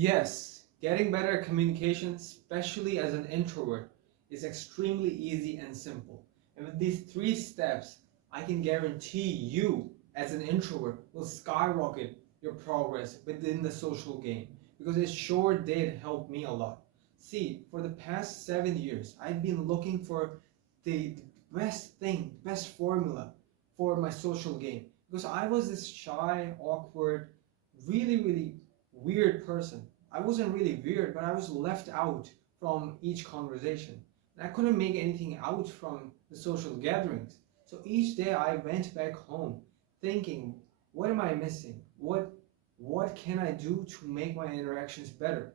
Yes, getting better at communication, especially as an introvert, is extremely easy and simple. And with these three steps, I can guarantee you, as an introvert, will skyrocket your progress within the social game because it sure did help me a lot. See, for the past 7 years, I've been looking for the best thing, best formula for my social game because I was this shy, awkward, really weird person. I wasn't really weird, but I was left out from each conversation. And I couldn't make anything out from the social gatherings. So each day I went back home thinking, what am I missing? What can I do to make my interactions better?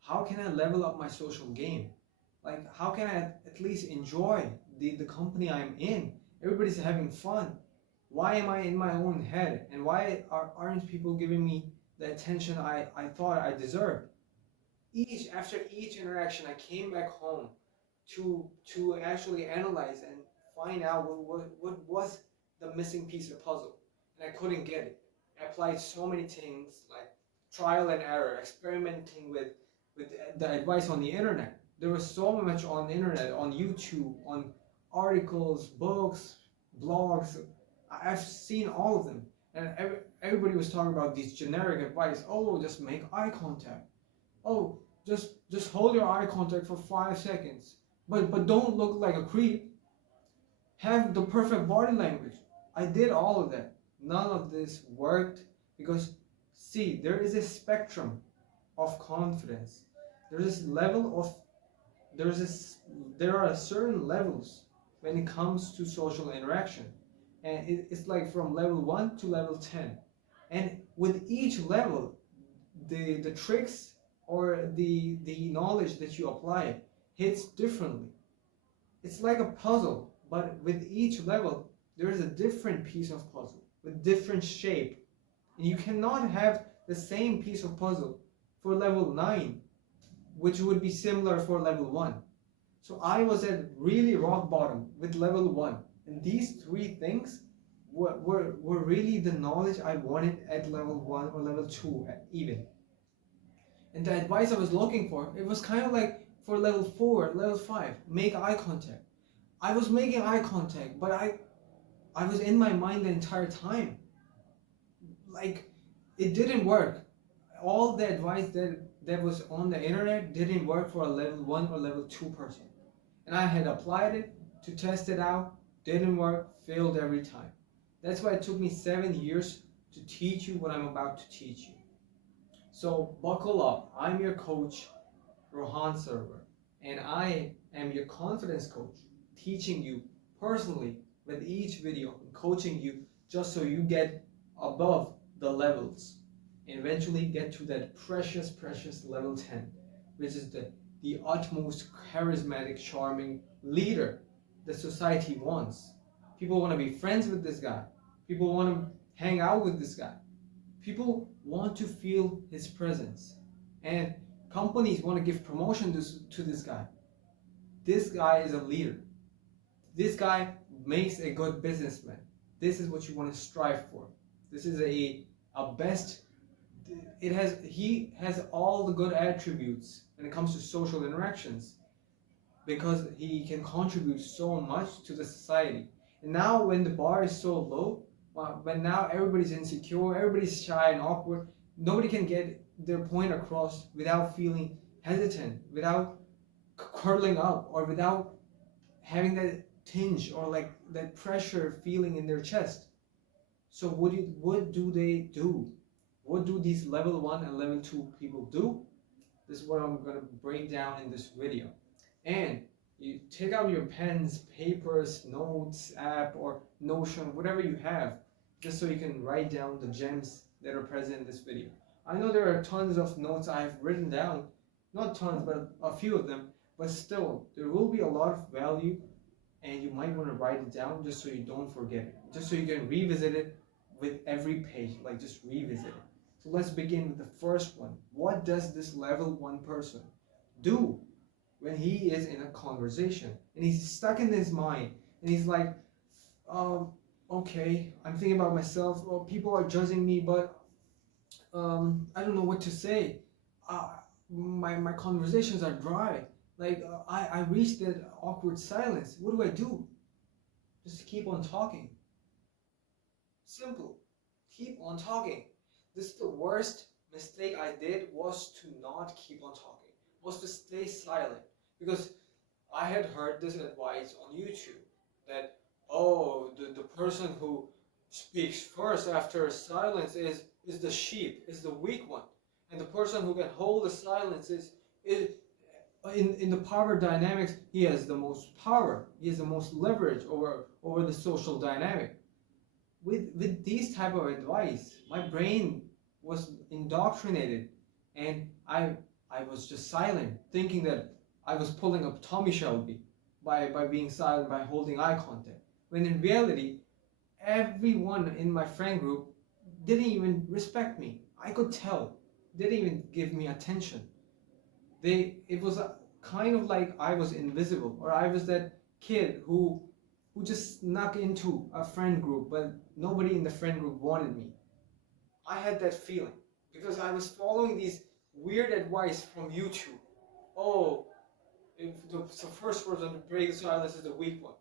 How can I level up my social game? Like how can I at least enjoy the company I'm in? Everybody's having fun. Why am I in my own head? And why aren't people giving me the attention I thought I deserved? After each interaction, I came back home to actually analyze and find out what was the missing piece of the puzzle. And I couldn't get it. I applied so many things like trial and error, experimenting with the advice on the internet. There was so much on the internet, on YouTube, on articles, books, blogs. I've seen all of them. And everybody was talking about these generic advice. Oh, just make eye contact. Oh, just hold your eye contact for 5 seconds. But don't look like a creep. Have the perfect body language. I did all of that. None of this worked because see, there is a spectrum of confidence. There's this level of there's this there are certain levels when it comes to social interaction. And it's like from level 1 to level 10. And with each level, the tricks or the knowledge that you apply hits differently. It's like a puzzle, but with each level there is a different piece of puzzle with different shape. And you cannot have the same piece of puzzle for level 9, which would be similar for level 1. So I was at really rock bottom with level 1. And these three things were really the knowledge I wanted at level 1 or level 2 even. And the advice I was looking for, it was kind of like for level 4, level 5, make eye contact. I was making eye contact, but I was in my mind the entire time. Like, it didn't work. All the advice that was on the internet didn't work for a level 1 or level 2 person. And I had applied it to test it out, didn't work, failed every time. That's why it took me 7 years to teach you what I'm about to teach you. So buckle up. I'm your coach, Rohan Server, and I am your confidence coach, teaching you personally with each video and coaching you just so you get above the levels and eventually get to that precious level 10, which is the utmost charismatic, charming leader that society wants. People want to be friends with this guy. People want to hang out with this guy. People want to feel his presence. And companies want to give promotion to this guy. This guy is a leader. This guy makes a good businessman. This is what you want to strive for. This is a best. He has all the good attributes when it comes to social interactions because he can contribute so much to the society. And now when the bar is so low, when now everybody's insecure, everybody's shy and awkward, nobody can get their point across without feeling hesitant, without curling up, or without having that tinge or like that pressure feeling in their chest. So what do they do? What do these level 1 and level 2 people do? This is what I'm going to break down in this video. And you take out your pens, papers, notes, app, or Notion, whatever you have, just so you can write down the gems that are present in this video. I know there are tons of notes I have written down, not tons, but a few of them, but still, there will be a lot of value, and you might want to write it down just so you don't forget it, just so you can revisit it with every page, like just revisit it. So let's begin with the first one. What does this level 1 person do when he is in a conversation and he's stuck in his mind and he's like, okay, I'm thinking about myself. Well, people are judging me, but I don't know what to say. uh, my conversations are dry. Like I reached that awkward silence. What do I do? Just keep on talking. Simple. Keep on talking. This is the worst mistake I did, was to not keep on talking, was to stay silent. Because I had heard this advice on YouTube that, oh, the person who speaks first after silence is the sheep, is the weak one. And the person who can hold the silence is in the power dynamics, he has the most power, he has the most leverage over the social dynamic. With these type of advice, my brain was indoctrinated, and I was just silent, thinking that I was pulling up Tommy Shelby by being silent, by holding eye contact, when in reality everyone in my friend group didn't even respect me. I could tell, didn't even give me attention. It was a kind of like I was invisible, or I was that kid who just snuck into a friend group, but nobody in the friend group wanted me. I had that feeling because I was following these weird advice from YouTube. Oh, if the first person to break silence is the weak one.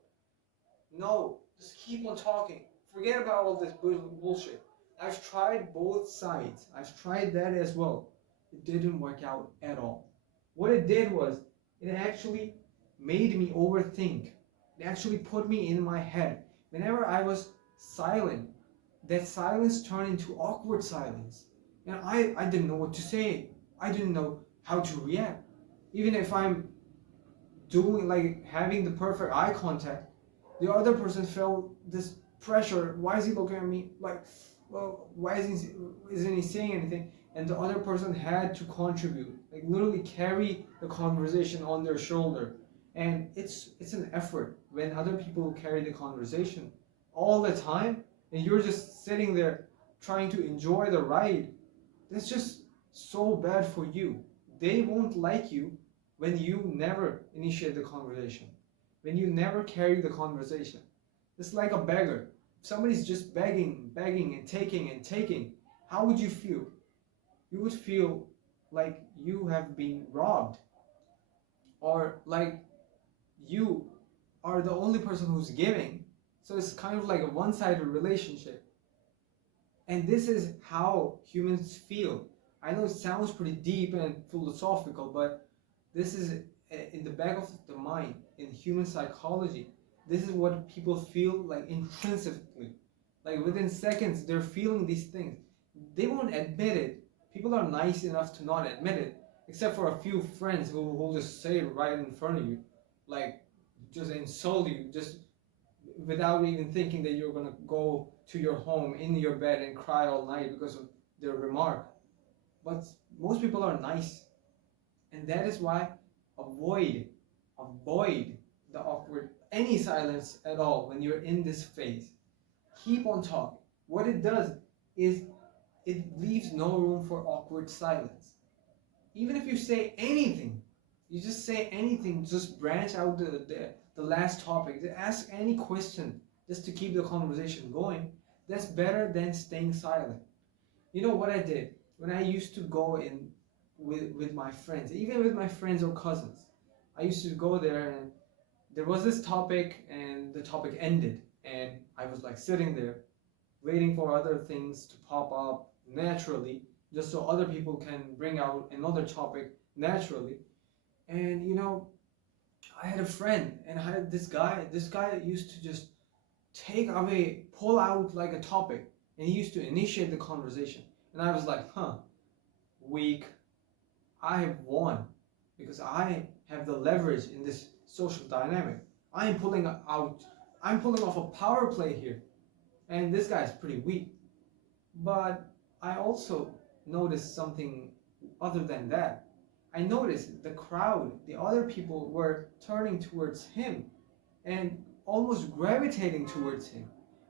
No, just keep on talking. Forget about all this bullshit. I've tried both sides. I've tried that as well. It didn't work out at all. What it did was, it actually made me overthink. It actually put me in my head. Whenever I was silent, that silence turned into awkward silence. And I didn't know what to say. I didn't know how to react. Even if I'm doing, like, having the perfect eye contact, the other person felt this pressure. Why is he looking at me like, well, why isn't he saying anything? And the other person had to contribute, like literally carry the conversation on their shoulder. And it's an effort when other people carry the conversation all the time, and you're just sitting there trying to enjoy the ride. That's just so bad for you. They won't like you when you never initiate the conversation, when you never carry the conversation. It's like a beggar. If somebody's just begging, begging, and taking, how would you feel? You would feel like you have been robbed, or like you are the only person who's giving. So it's kind of like a one sided relationship. And this is how humans feel. I know it sounds pretty deep and philosophical, but this is in the back of the mind, in human psychology. This is what people feel like intrinsically. Like within seconds, they're feeling these things. They won't admit it. People are nice enough to not admit it, except for a few friends who just say it right in front of you, like just insult you, just without even thinking that you're gonna go to your home in your bed and cry all night because of their remark. But most people are nice, and that is why avoid avoid the awkward, any silence at all when you're in this phase. Keep on talking. What it does is it leaves no room for awkward silence. Even if you say anything, you just say anything, just branch out the last topic, ask any question just to keep the conversation going. That's better than staying silent. You know what I did when I used to go in with my friends, even with my friends or cousins? I used to go there, and there was this topic, and the topic ended, and I was like sitting there waiting for other things to pop up naturally, just so other people can bring out another topic naturally. And I had a friend, and I had this guy. This guy used to just pull out like a topic, and he used to initiate the conversation. And I was like, huh, weak. I have won because I have the leverage in this social dynamic. I am pulling out, I'm pulling off a power play here, and this guy's pretty weak. But I also noticed something other than that. I noticed the crowd, the other people were turning towards him and almost gravitating towards him.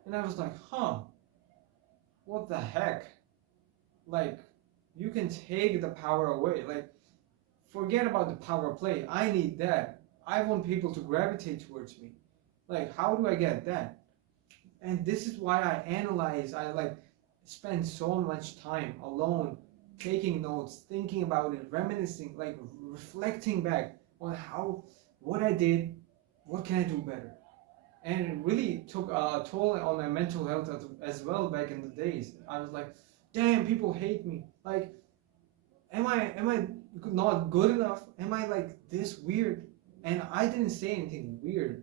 And I was like, huh, what the heck? Like, you can take the power away. Like, forget about the power play. I need that. I want people to gravitate towards me. Like, how do I get that? And this is why I spend so much time alone, taking notes, thinking about it, reminiscing, like reflecting back on what I did, what can I do better. And it really took a toll on my mental health as well back in the days. I was like, damn, people hate me. Like, am I not good enough? Am I like this weird? And I didn't say anything weird.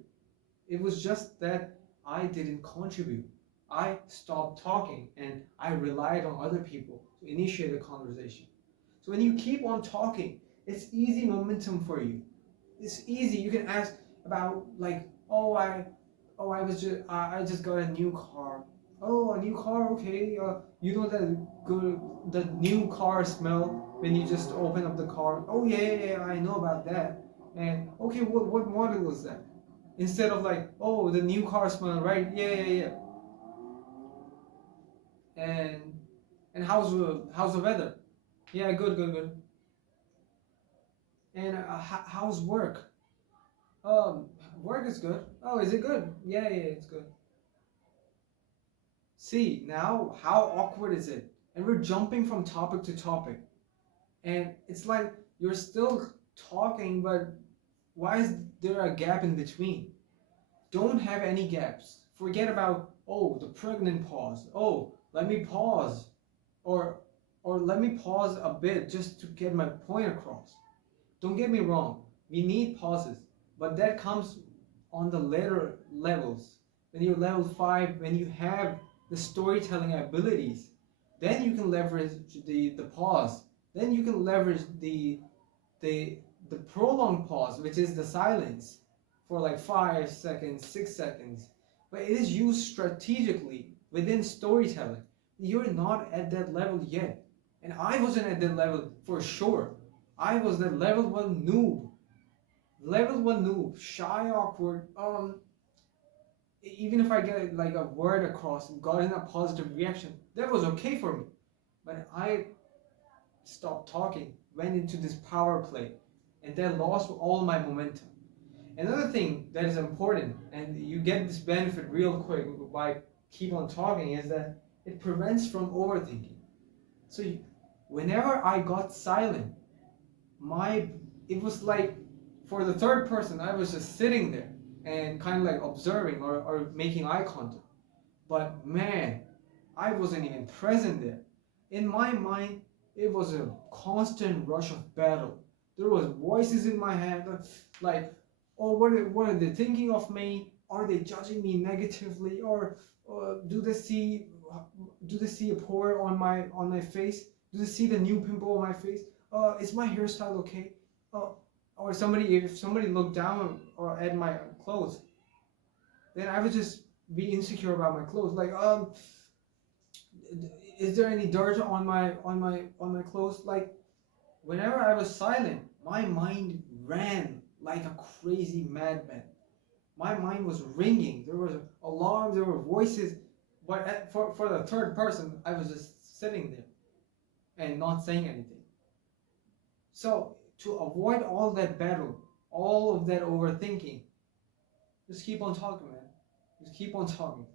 It was just that I didn't contribute. I stopped talking and I relied on other people to initiate a conversation. So when you keep on talking, it's easy momentum for you. It's easy. You can ask about like, I just got a new car. Oh, a new car, okay. You know the new car smell when you just open up the car. Oh yeah, I know about that. And okay, what model was that? Instead of like, oh, the new car smell, right? Yeah. And how's the weather? Yeah, good. And how's work? Um, Work is good. Oh, is it good? Yeah, it's good. See, now how awkward is it? And we're jumping from topic to topic. And it's like you're still talking, but why is there a gap in between? Don't have any gaps. Forget about, oh, the pregnant pause. Oh, let me pause. Or let me pause a bit just to get my point across. Don't get me wrong, we need pauses, but that comes on the later levels. When you're level 5, when you have the storytelling abilities, then you can leverage the pause. Then you can leverage the the prolonged pause, which is the silence for like 5 seconds, 6 seconds. But it is used strategically within storytelling. You're not at that level yet. And I wasn't at that level for sure. I was the level 1 noob. Level 1 noob, shy, awkward. Even if I get like a word across and got in a positive reaction, that was okay for me. But I stopped talking, went into this power play, and then lost all my momentum. Another thing that is important, and you get this benefit real quick by keep on talking, is that it prevents from overthinking. So whenever I got silent, my it was like for the third person, I was just sitting there and kind of like observing or making eye contact. But man, I wasn't even present there. In my mind, it was a constant rush of battle. There was voices in my head like, oh, what are they thinking of me? Are they judging me negatively, or do they see a pore on my face? Do they see the new pimple on my face? Is my hairstyle okay? Or if somebody looked down or at my clothes, then I would just be insecure about my clothes. Like, is there any dirt on my clothes? Like, whenever I was silent, my mind ran like a crazy madman. My mind was ringing. There was alarms. There were voices. But for the third person, I was just sitting there and not saying anything. So to avoid all that battle, all of that overthinking, just keep on talking, man. Just keep on talking.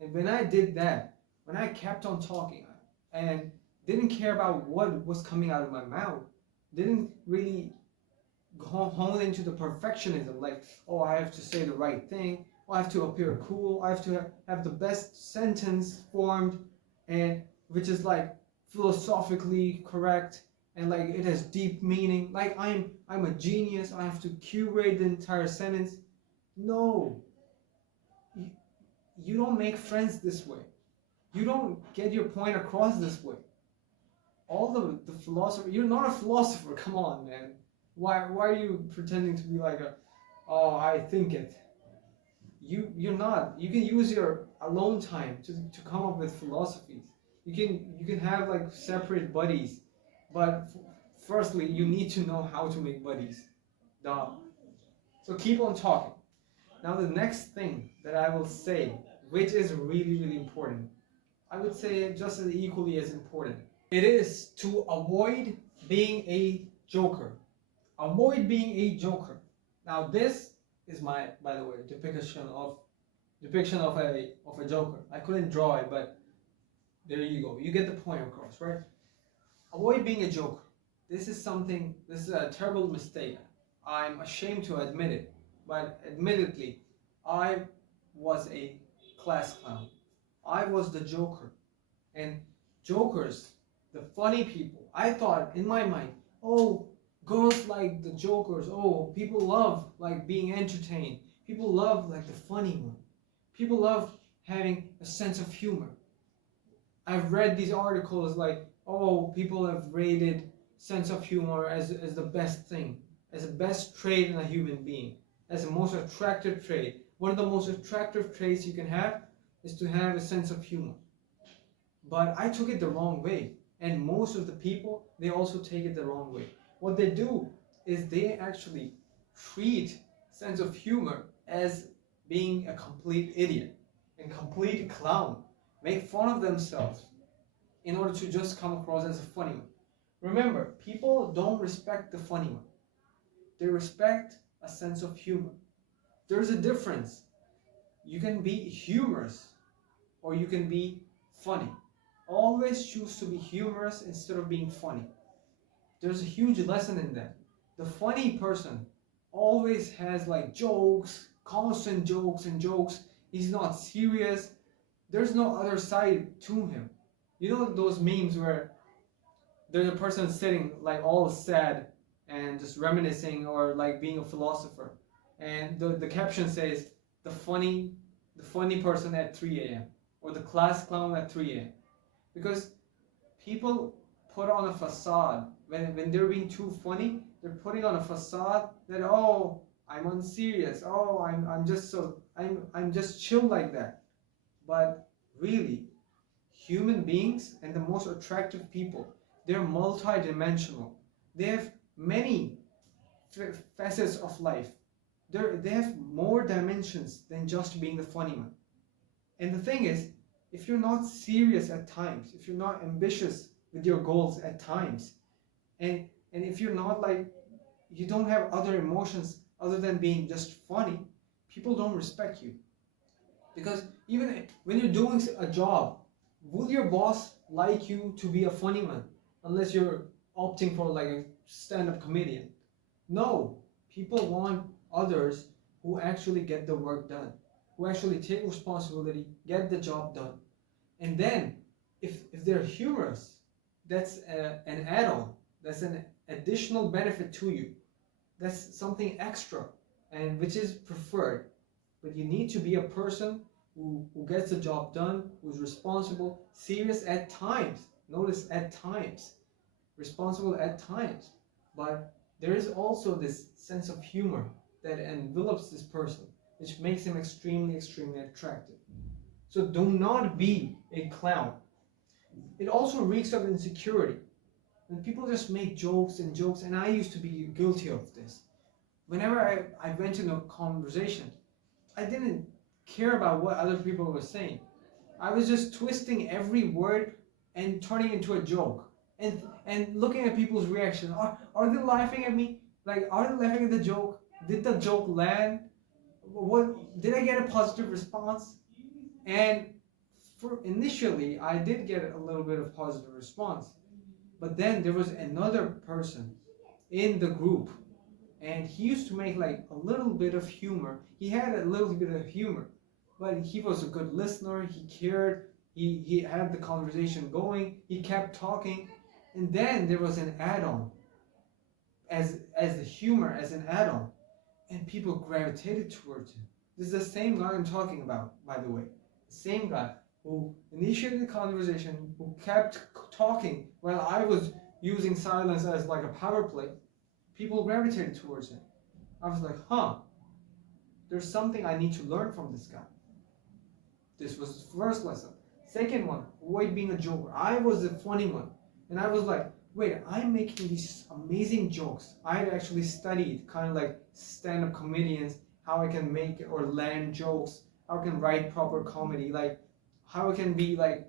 And when I did that, when I kept on talking and didn't care about what was coming out of my mouth, didn't really hone into the perfectionism, like, oh, I have to say the right thing, oh, I have to appear cool, I have to have the best sentence formed, and which is like philosophically correct and like it has deep meaning, like I'm a genius, I have to curate the entire sentence. No, you, you don't make friends this way. You don't get your point across this way. All the philosopher, you're not a philosopher, come on, man. Why are you pretending to be like oh, I think it? You're not. You can use your alone time to come up with philosophies. You can have like separate buddies, but firstly you need to know how to make buddies. Duh. So keep on talking. Now the next thing that I will say, which is really important, I would say just as equally as important. It is to avoid being a joker. Avoid being a joker. Now this is my, by the way, depiction of a joker. I couldn't draw it, but there you go. You get the point across, right? Avoid being a joker. This is a terrible mistake. I'm ashamed to admit it, but admittedly, I was a class clown. I was the joker. And jokers, the funny people, I thought in my mind, oh, girls like the jokers. Oh, people love like being entertained. People love like the funny one. People love having a sense of humor. I've read these articles like, oh, people have rated sense of humor as the best thing, as the best trait in a human being, as the most attractive trait. One of the most attractive traits you can have is to have a sense of humor. But I took it the wrong way. And most of the people, they also take it the wrong way. What they do is they actually treat sense of humor as being a complete idiot and complete clown, make fun of themselves in order to just come across as a funny one. Remember, people don't respect the funny one. They respect a sense of humor. There's a difference. You can be humorous or you can be funny. Always choose to be humorous instead of being funny. There's a huge lesson in that. The funny person always has like jokes, constant jokes and jokes. He's not serious. There's no other side to him. You know those memes where there's a person sitting like all sad and just reminiscing or like being a philosopher, and the caption says the funny person at 3 a.m. or the class clown at 3 a.m. Because people put on a facade when they're being too funny. They're putting on a facade that, oh, I'm unserious, oh, I'm just chill like that. But really, human beings and the most attractive people, they're multi-dimensional. They have many facets of life. They have more dimensions than just being the funny one. And the thing is, if you're not serious at times, if you're not ambitious with your goals at times, and if you're not like, you don't have other emotions other than being just funny, people don't respect you. Because even when you're doing a job, will your boss like you to be a funny one? Unless you're opting for like a stand-up comedian. No, people want others who actually get the work done, who actually take responsibility, get the job done. And then, if they're humorous, that's an add-on. That's an additional benefit to you. That's something extra, and which is preferred. But you need to be a person who gets the job done, who's responsible, serious at times. Notice at times. Responsible at times. But there is also this sense of humor that envelops this person, which makes him extremely, extremely attractive. So do not be a clown. It also reeks of insecurity. When people just make jokes and jokes, and I used to be guilty of this. Whenever I went into a conversation, I didn't care about what other people were saying. I was just twisting every word and turning into a joke. And looking at people's reaction. Are they laughing at me? Like, are they laughing at the joke? Did the joke land? What did I get a positive response? And for initially, I did get a little bit of positive response. But then there was another person in the group, and he used to make like a little bit of humor. He had a little bit of humor, but he was a good listener. He cared. He had the conversation going. He kept talking, and then there was an add-on, as the humor as an add-on, and people gravitated towards him. This is the same guy I'm talking about, by the way. The same guy who initiated the conversation, who kept talking while I was using silence as like a power play. People gravitated towards him. I was like, huh, there's something I need to learn from this guy. This was the first lesson. Second one, avoid being a joker. I was the funny one. And I was like, wait, I'm making these amazing jokes. I actually studied kind of like stand-up comedians, how I can make or land jokes, how I can write proper comedy, like how I can be like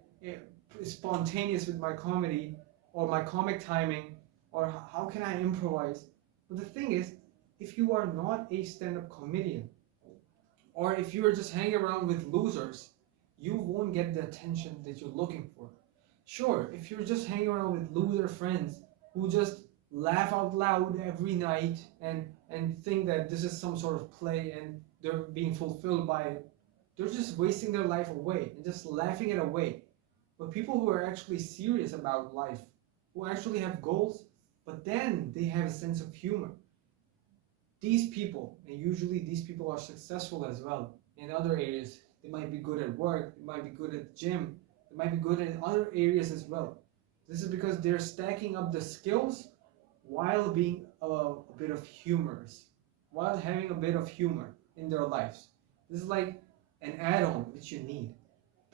spontaneous with my comedy or my comic timing, or how can I improvise. But the thing is, if you are not a stand-up comedian, or if you're just hanging around with losers, you won't get the attention that you're looking for. Sure, if you're just hanging around with loser friends who just laugh out loud every night and think that this is some sort of play and they're being fulfilled by it, they're just wasting their life away and just laughing it away. But people who are actually serious about life, who actually have goals, but then they have a sense of humor, these people, and usually these people are successful as well in other areas. They might be good at work, they might be good at the gym, they might be good at other areas as well. This is because they're stacking up the skills while being a bit of humorous, while having a bit of humor in their lives. This is like an add-on which you need.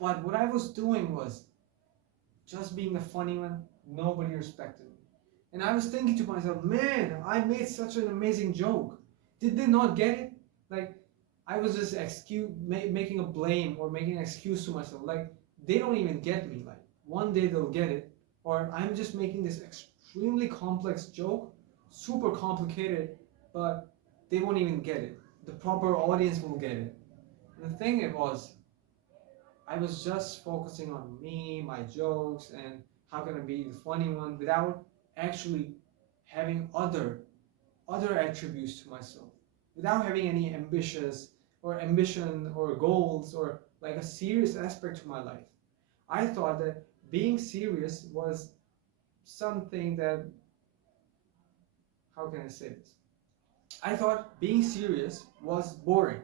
But what I was doing was just being the funny one. Nobody respected me. And I was thinking to myself, man, I made such an amazing joke. Did they not get it? Like, I was just making a blame or making an excuse to myself. Like, they don't even get me. Like, one day they'll get it. Or I'm just making this extremely complex joke, super complicated, but they won't even get it. The proper audience will get it. And the thing it was, I was just focusing on me, my jokes, and how can I be the funny one without actually having other attributes to myself, without having any ambition or goals or like a serious aspect to my life. I thought that being serious was something that, how can I say this? I thought being serious was boring.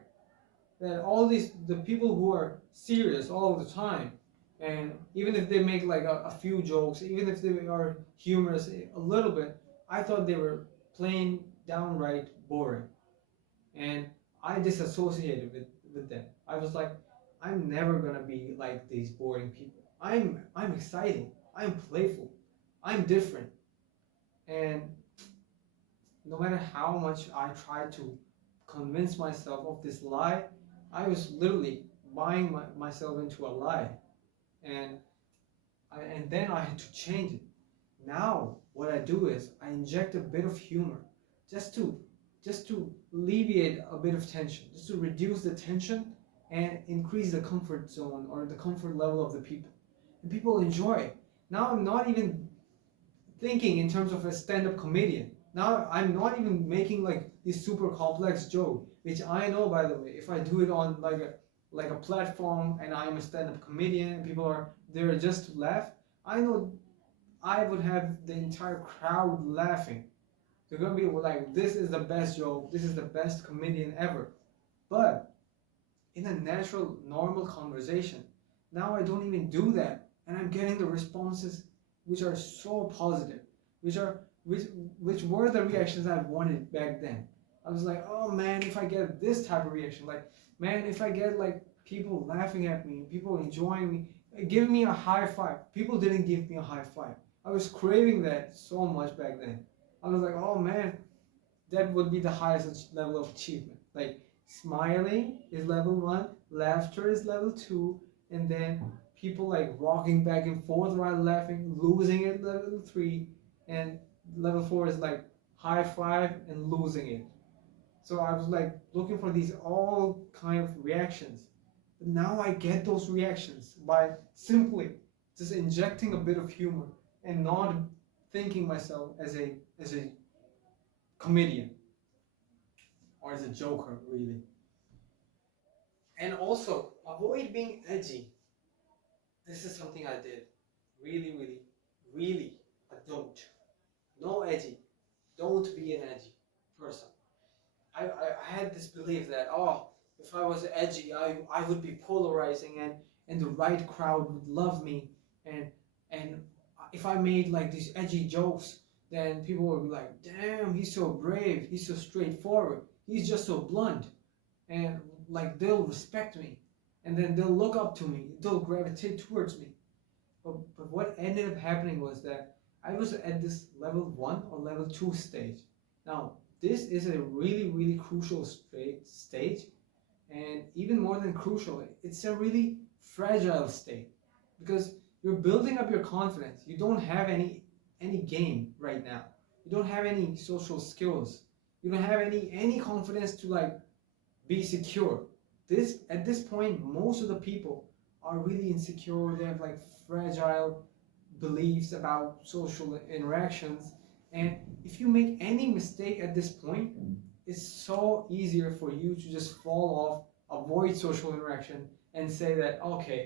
That all these the people who are serious all the time, and even if they make like a few jokes, even if they are humorous a little bit, I thought they were plain downright boring, and I disassociated with them. I was like, I'm never gonna be like these boring people. I'm exciting, I'm playful, I'm different. And no matter how much I tried to convince myself of this lie, I was literally buying myself into a lie. And and then I had to change it. Now what I do is I inject a bit of humor just to just to alleviate a bit of tension, just to reduce the tension and increase the comfort zone or the comfort level of the people. And people enjoy. Now I'm not even thinking in terms of a stand-up comedian. Now I'm not even making like this super complex joke, which I know, by the way, if I do it on like a platform and I'm a stand-up comedian and people are there just to laugh, I know I would have the entire crowd laughing. They're gonna be like, this is the best joke, this is the best comedian ever. But in a natural, normal conversation, now I don't even do that, and I'm getting the responses which are so positive, which are which which were the reactions I wanted back then. I was like, oh man, if I get this type of reaction, like man, if I get like people laughing at me, people enjoying me, give me a high five. People didn't give me a high five. I was craving that so much back then. I was like, oh man, that would be the highest level of achievement. Like smiling is level one, laughter is level two, and then people like rocking back and forth while laughing, losing it level three, and level four is like high five and losing it. So I was like looking for these all kind of reactions. But now I get those reactions by simply just injecting a bit of humor and not thinking myself as a comedian or as a joker, really. And also avoid being edgy. This is something I did. Really, really, really. I don't. No edgy. Don't be an edgy person. I had this belief that, oh, if I was edgy, I would be polarizing and the right crowd would love me, and and if I made like these edgy jokes, then people would be like, damn, he's so brave, he's so straightforward, he's just so blunt, and like they'll respect me, and then they'll look up to me, they'll gravitate towards me. But what ended up happening was that I was at this level one or level two stage. Now, this is a really, really crucial stage, and even more than crucial, it's a really fragile state because you're building up your confidence. You don't have any game right now. You don't have any social skills. You don't have any confidence to like be secure. This at this point, most of the people are really insecure. They have like fragile beliefs about social interactions. And if you make any mistake at this point, it's so easier for you to just fall off, avoid social interaction, and say that okay,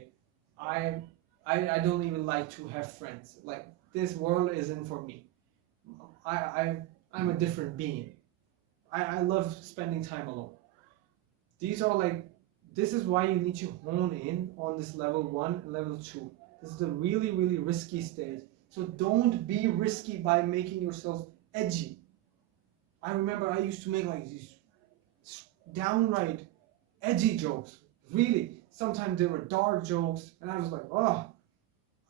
I I don't even like to have friends. Like this world isn't for me. I I I'm a different being. I love spending time alone. These are like, this is why you need to hone in on this level 1 and level 2. This is the really, really risky stage. So don't be risky by making yourself edgy. I remember I used to make like these downright edgy jokes. Really, sometimes they were dark jokes, and I was like, oh,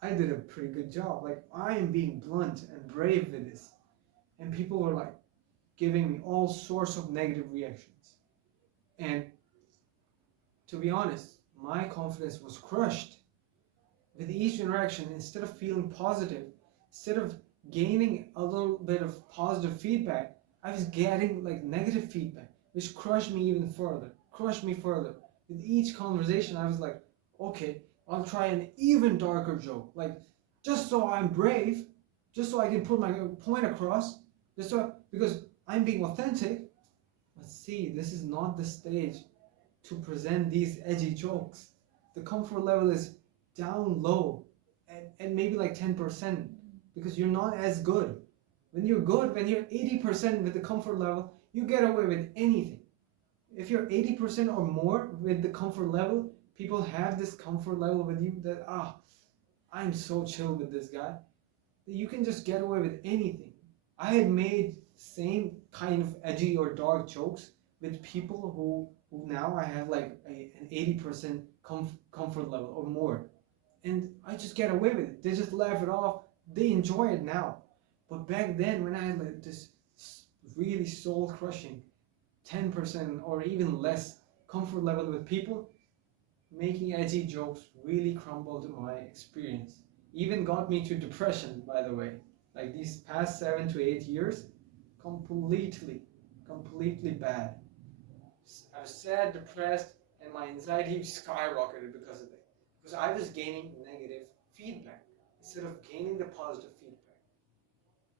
I did a pretty good job. Like, I am being blunt and brave with this. And people were like giving me all sorts of negative reactions. And to be honest, my confidence was crushed. With each interaction, instead of feeling positive, instead of gaining a little bit of positive feedback, I was getting like negative feedback, which crushed me even further, crushed me further. With each conversation, I was like, okay, I'll try an even darker joke, like just so I'm brave, just so I can put my point across, just so because I'm being authentic. But see, this is not the stage to present these edgy jokes. The comfort level is down low and maybe like 10% because you're not as good. When you're good, when you're 80% with the comfort level, you get away with anything. If you're 80% or more with the comfort level, people have this comfort level with you that, I'm so chill with this guy, that you can just get away with anything. I had made same kind of edgy or dark jokes with people who now I have like an 80% comfort level or more. And I just get away with it. They just laugh it off. They enjoy it now. But back then, when I had like this really soul crushing 10% or even less comfort level with people, making edgy jokes really crumbled my experience. Even got me to depression, by the way. Like these past 7 to 8 years, completely, completely bad. I was sad, depressed, and my anxiety skyrocketed because of it. Because I was gaining negative feedback instead of gaining the positive feedback.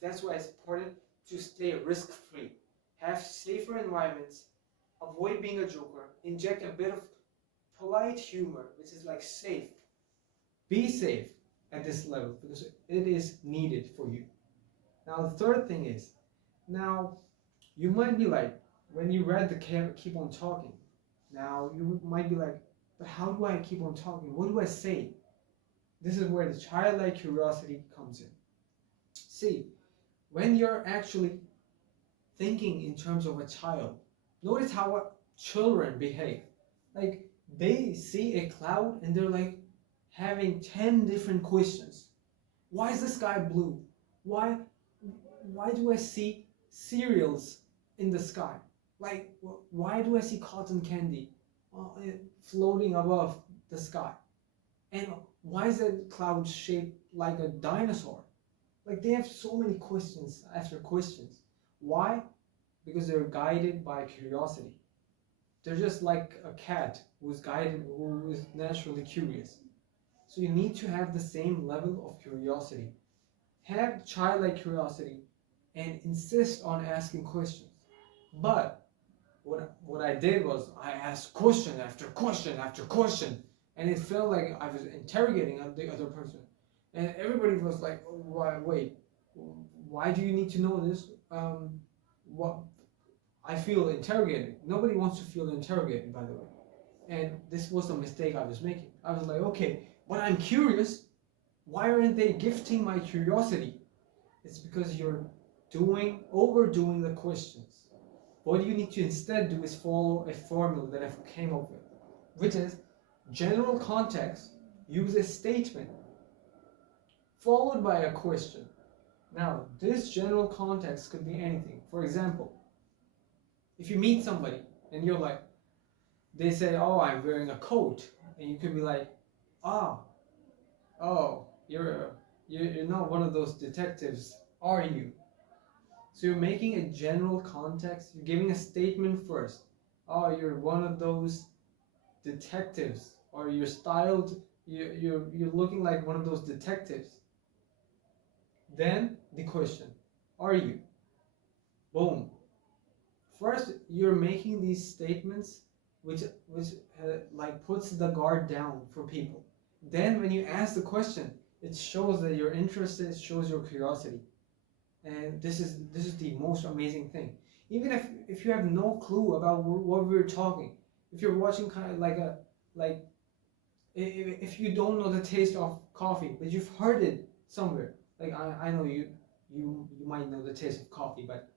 That's why it's important to stay risk free, have safer environments, avoid being a joker, inject a bit of polite humor, which is like safe. Be safe at this level because it is needed for you. Now, the third thing is, now you might be like, when you read the keep on talking, now you might be like, but how do I keep on talking? What do I say? This is where the childlike curiosity comes in. See, when you're actually thinking in terms of a child, notice how children behave. Like they see a cloud and they're like having 10 different questions. Why is the sky blue? Why why do I see cereals in the sky? Like why do I see cotton candy floating above the sky? And why is that cloud shaped like a dinosaur? Like they have so many questions after questions. Why? Because they're guided by curiosity. They're just like a cat who is naturally curious. So you need to have the same level of curiosity. Have childlike curiosity and insist on asking questions. But what I did was I asked question after question after question, and it felt like I was interrogating the other person, and everybody was like, oh, why do you need to know this? What I feel interrogated. Nobody wants to feel interrogated, by the way. And this was the mistake I was making. I was like, okay, but I'm curious. Why aren't they gifting my curiosity? It's because you're overdoing the questions. What you need to instead do is follow a formula that I came up with, which is general context, use a statement, followed by a question. Now, this general context could be anything. For example, if you meet somebody and you're like, they say, oh, I'm wearing a coat, and you can be like, ah, oh, you're not one of those detectives, are you? So you're making a general context. You're giving a statement first. Oh, you're one of those detectives, or you're styled. You're looking like one of those detectives. Then the question, are you? Boom. First, you're making these statements which like puts the guard down for people. Then when you ask the question, it shows that you're interested, it shows your curiosity. And this is the most amazing thing. Even if you have no clue about what we're talking, if you're watching kind of like if you don't know the taste of coffee, but you've heard it somewhere, like I know you might know the taste of coffee, but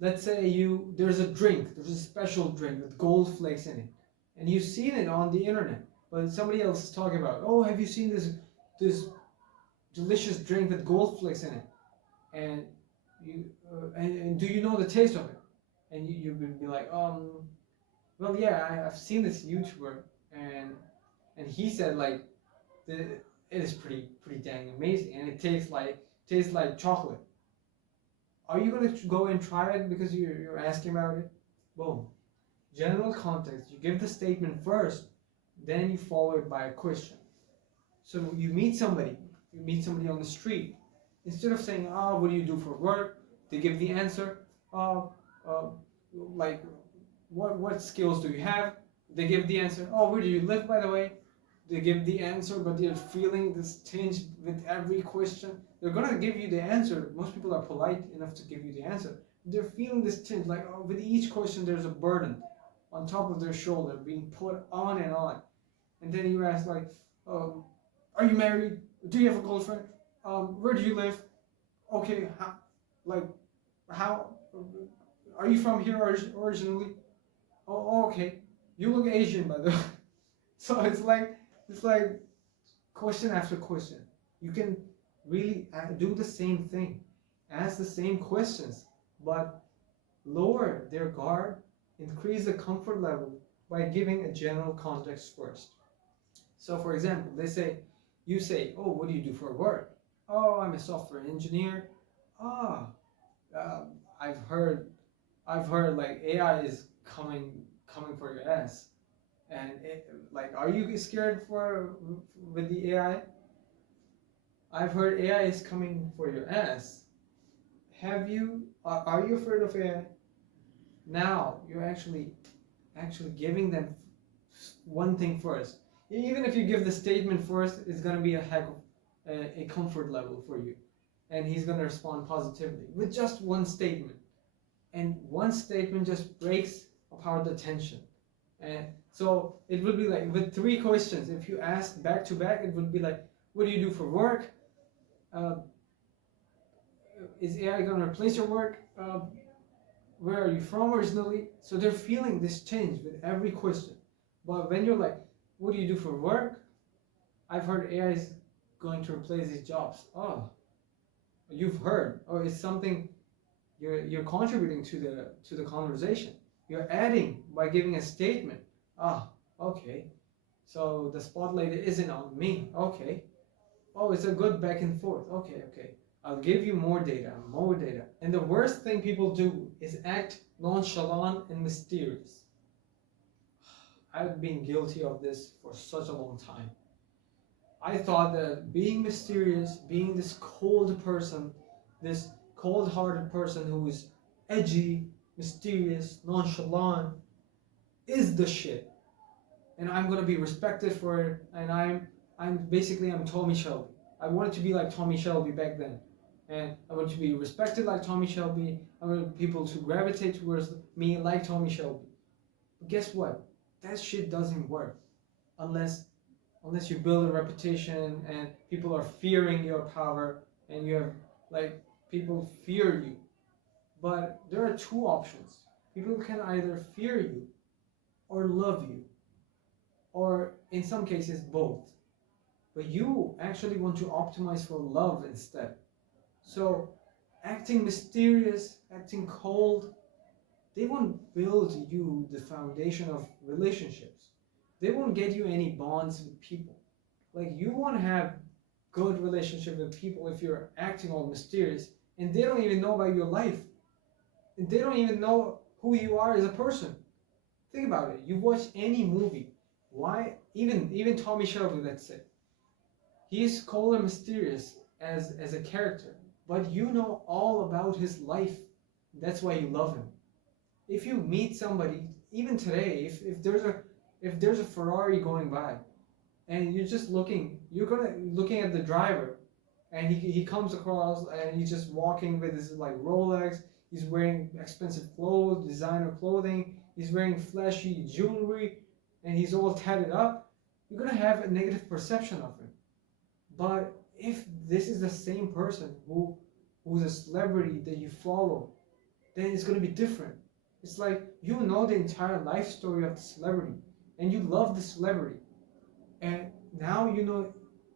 let's say there's a special drink with gold flakes in it, and you've seen it on the internet, but somebody else is talking about, oh, have you seen this delicious drink with gold flakes in it? And and do you know the taste of it? And you would be like, well, yeah, I've seen this YouTuber, and he said like it is pretty dang amazing, and it tastes like chocolate. Are you gonna go and try it because you're asking about it? Boom. General context. You give the statement first, then you follow it by a question. So you meet somebody on the street. Instead of saying, "Ah, what do you do for work?" they give the answer, uh, uh, like, what skills do you have? They give the answer, "Oh, where do you live, by the way?" They give the answer, but they're feeling this tinge with every question. They're gonna give you the answer. Most people are polite enough to give you the answer. They're feeling this tinge, like, oh, with each question, there's a burden on top of their shoulder being put on and on. And then you ask, like, are you married? Do you have a girlfriend? Where do you live? Okay, like, how are you from here originally? Oh, okay. You look Asian, by the way. So it's like question after question. You can really do the same thing, ask the same questions, but lower their guard, increase the comfort level by giving a general context first. So, for example, you say, "Oh, what do you do for work?" "Oh, I'm a software engineer." "Ah, uh, I've heard, like AI is coming for your ass." And like, are you scared with the AI? I've heard AI is coming for your ass. Are you afraid of AI? Now you're actually giving them one thing first. Even if you give the statement first, it's gonna be a heck of a comfort level for you, and he's gonna respond positively with just one statement. And one statement just breaks apart the tension. And so it would be like with three questions. If you ask back to back, it would be like, "What do you do for work? Uh, is AI gonna replace your work? Where are you from originally?" So they're feeling this change with every question. But when you're like, "What do you do for work?" "I've heard AI is going to replace these jobs." "Oh, you've heard." "Oh, it's something you're contributing to the conversation. You're adding by giving a statement." "Ah, okay. So the spotlight isn't on me." "Okay. Oh, it's a good back and forth." "Okay, okay. I'll give you more data, more data." And the worst thing people do is act nonchalant and mysterious. I've been guilty of this for such a long time. I thought that being mysterious, being this cold person, this cold-hearted person who is edgy, mysterious, nonchalant, is the shit, and I'm gonna be respected for it. And I'm Tommy Shelby. I wanted to be like Tommy Shelby back then, and I want to be respected like Tommy Shelby. I want people to gravitate towards me like Tommy Shelby. But guess what? That shit doesn't work unless you build a reputation and people are fearing your power, and you have like people fear you. But there are two options. People can either fear you or love you, or in some cases both. But you actually want to optimize for love instead. So acting mysterious, acting cold, they won't build you the foundation of relationships. They won't get you any bonds with people. Like, you want to have good relationship with people if you're acting all mysterious and they don't even know about your life. And they don't even know who you are as a person. Think about it. You watch any movie. Why even Tommy Shelby, let's say. He's cold and mysterious. as a character, but you know all about his life. That's why you love him. If you meet somebody, even today, if there's a Ferrari going by, and you're just looking at the driver, and he comes across and he's just walking with his like Rolex, he's wearing expensive clothes, designer clothing, he's wearing flashy jewelry, and he's all tatted up, you're gonna have a negative perception of him. But if this is the same person who's a celebrity that you follow, then it's gonna be different. It's like you know the entire life story of the celebrity, and you love the celebrity, and now you know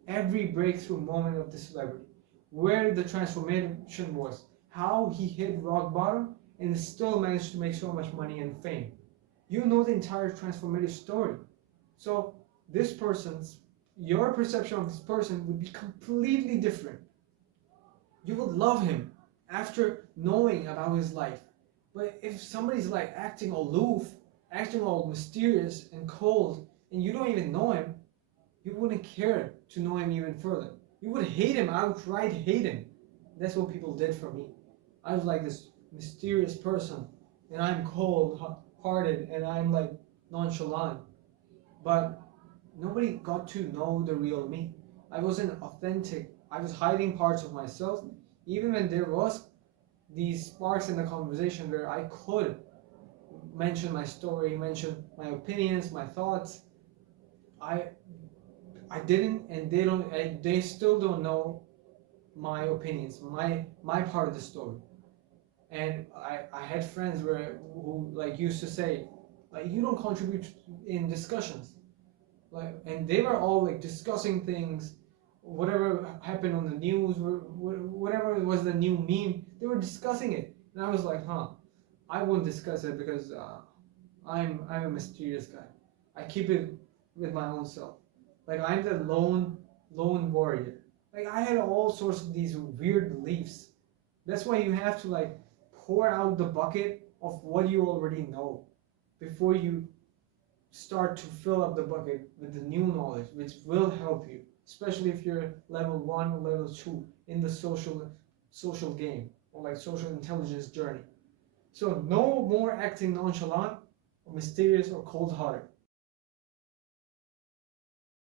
every breakthrough moment of the celebrity, where the transformation was, how he hit rock bottom and still managed to make so much money and fame. You know the entire transformative story. So this person's, your perception of this person would be completely different. You would love him after knowing about his life. But if somebody's like acting aloof, acting all mysterious and cold, and you don't even know him, you wouldn't care to know him even further. You would hate him, outright hate him. That's what people did for me. I was like this mysterious person, and I'm cold hearted, and I'm like nonchalant. But nobody got to know the real me. I wasn't authentic. I was hiding parts of myself, even when there was these sparks in the conversation where I could mention my story, mention my opinions, my thoughts. I I didn't, and they don't. And they still don't know my opinions, my part of the story. And I had friends who like used to say, like, you don't contribute in discussions, like, and they were all like discussing things, whatever happened on the news, whatever was the new meme, they were discussing it, and I was like, huh, I won't discuss it because I'm a mysterious guy. I keep it with my own self. Like I'm the lone warrior. Like I had all sorts of these weird beliefs. That's why you have to like pour out the bucket of what you already know before you start to fill up the bucket with the new knowledge, which will help you, especially if you're level 1 or level 2 in the social game or like social intelligence journey. So no more acting nonchalant or mysterious or cold-hearted.